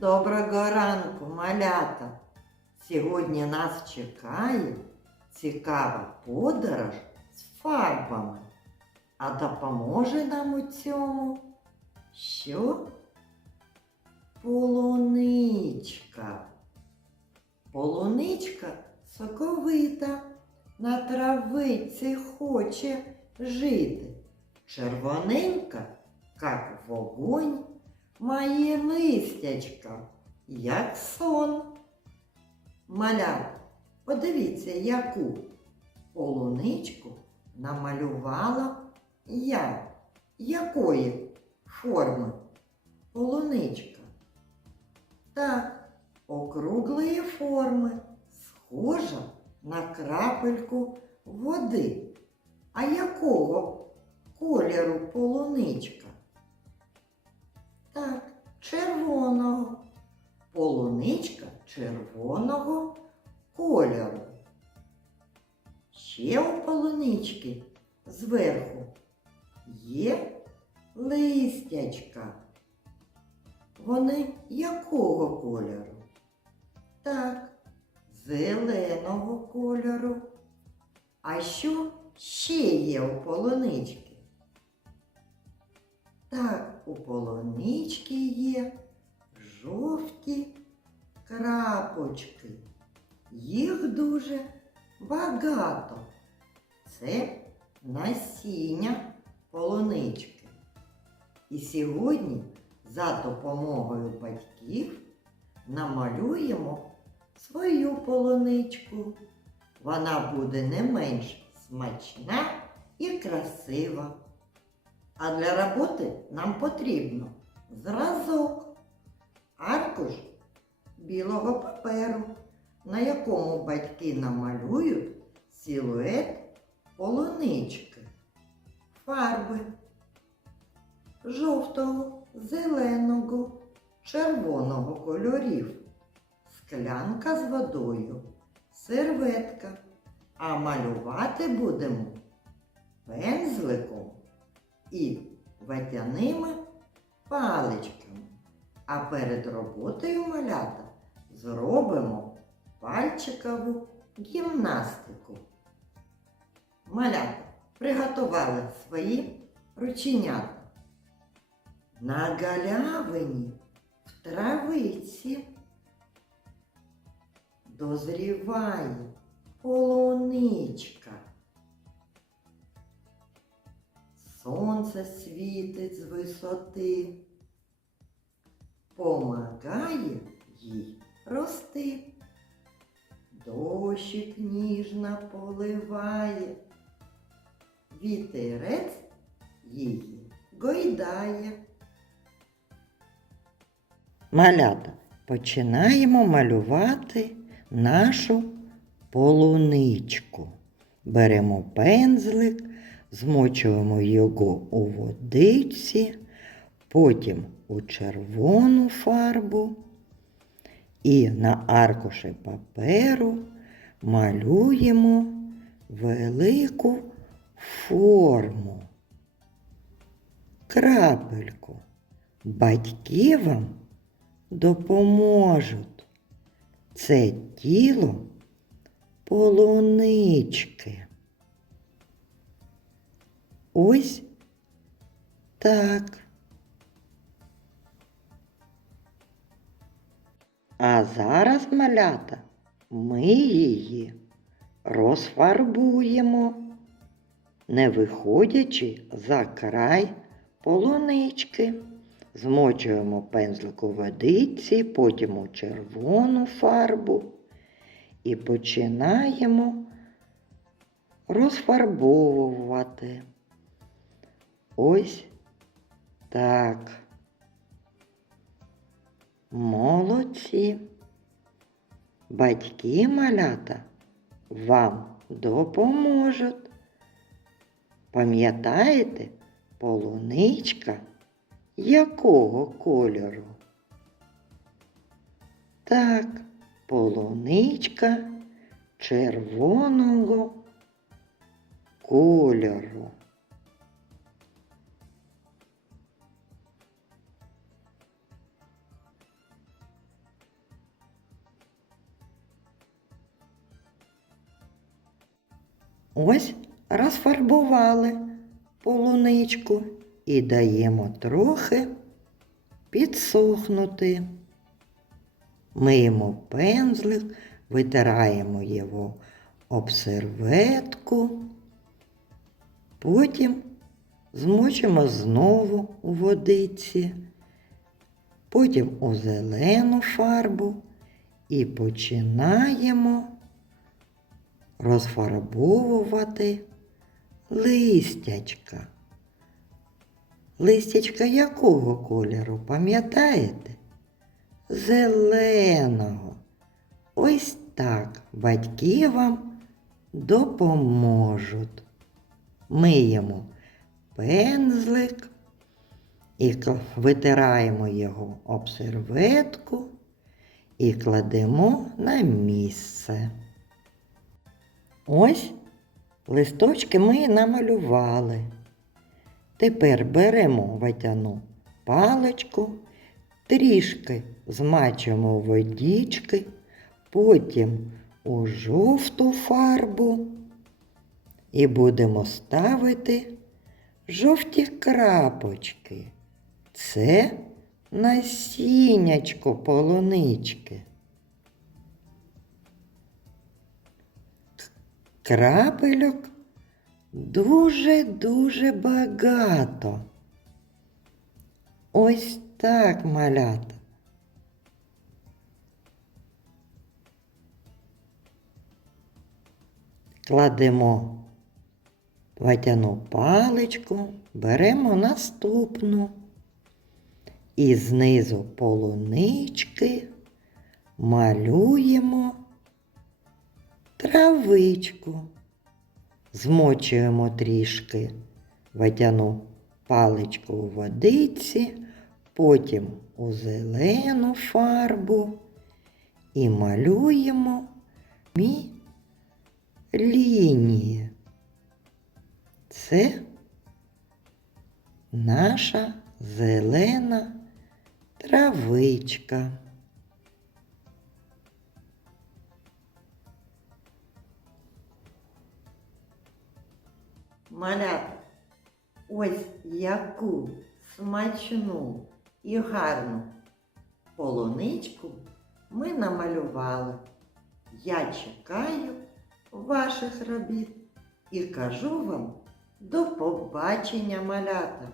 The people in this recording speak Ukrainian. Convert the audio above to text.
Доброго ранку, малята! Сьогодні нас чекає цікава подорож з фарбами. А допоможе нам у цьому що? Полуничка. Полуничка соковита, на травиці хоче жити. Червоненька, як вогонь, має листячка, як сон. Малят, подивіться, яку полуничку намалювала я. Якої форми полуничка? Так, округлої форми, схожа на крапельку води. А якого кольору полуничка? Червоного. Полуничка червоного кольору. Ще у полунички зверху є листячка. Вони якого кольору? Так, зеленого кольору. А що ще є у полунички? Так, у полунички є жовті крапочки. Їх дуже багато. Це насіння полунички. І сьогодні за допомогою батьків намалюємо свою полуничку. Вона буде не менш смачна і красива. А для роботи нам потрібно зразок, аркуш білого паперу, на якому батьки намалюють силует полунички, фарби жовтого, зеленого, червоного кольорів, склянка з водою, серветка. А малювати будемо пензликом і ватяними паличками. А перед роботою малята зробимо пальчикову гімнастику. Малята приготували свої рученята. На галявині в травиці дозріває полуничка. Сонце світить з висоти, помагає їй рости. Дощик ніжно поливає, вітерець її гойдає. Малята, починаємо малювати нашу полуничку. Беремо пензлик, змочуємо його у водичці, потім у червону фарбу і на аркуші паперу малюємо велику форму. Крапельку. Батьки вам допоможуть. Це тіло полунички. Ось так. А зараз, малята, ми її розфарбуємо, не виходячи за край полунички. Змочуємо пензлик у водиці, потім у червону фарбу і починаємо розфарбовувати. Ось так. Молодці. Батьки малята вам допоможуть. Пам'ятаєте, полуничка якого кольору? Так, полуничка червоного кольору. Ось розфарбували полуничку і даємо трохи підсохнути. Миємо пензлик, витираємо його об серветку, потім змочимо знову у водиці, потім у зелену фарбу і починаємо розфарбовувати листячка. Листячка якого кольору, пам'ятаєте? Зеленого. Ось так батьки вам допоможуть. Миємо пензлик і витираємо його об серветку і кладемо на місце. Ось листочки ми намалювали. Тепер беремо ватяну паличку, трішки змачуємо у водички, потім у жовту фарбу і будемо ставити жовті крапочки. Це насіннячко полунички. Крапельок дуже-дуже багато. Ось так, малята. Кладемо ватяну паличку, беремо наступну і знизу полунички малюємо травичку. Змочуємо трішки ватяну паличку у водиці, потім у зелену фарбу і малюємо мі лінії. Це наша зелена травичка. Малята, ось яку смачну і гарну полуничку ми намалювали. Я чекаю ваших робіт і кажу вам до побачення, малята!